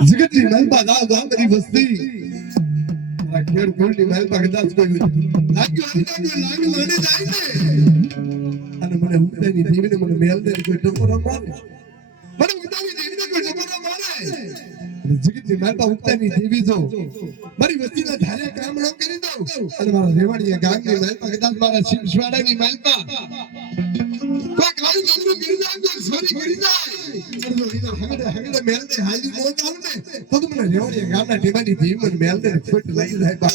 જગતની મહેલપા ગામ બધી વસ્તી આ ખેડ ખેડની મહેલપા કદાચ કોઈ લાગ્યો લાગ મને જાય ને અને મને ઉતાની દેવીને મને મેલ દે કોઈ ટકોરો મારે મને ઉતાની દેવીને કોઈ ટકોરો મારે જગતની મહેલપા ઉતાની દેવી જો મારી વસ્તીના ધારે કામ ન કરી દઉં અને મારા રેવાડીયા ગામની મહેલપા કદાચ મારા શિવશ્વાડાની મહેલપા કોઈ કાઈ ગમરું ગીરી જાય તો સોરી ગીરી જાય હગડે મેલ દે હાજી નો જાવ ને તો મને રેવાડીયા ગામના ટીમાની દેવી મને મેલ દે ફૂટ લઈ જાય બા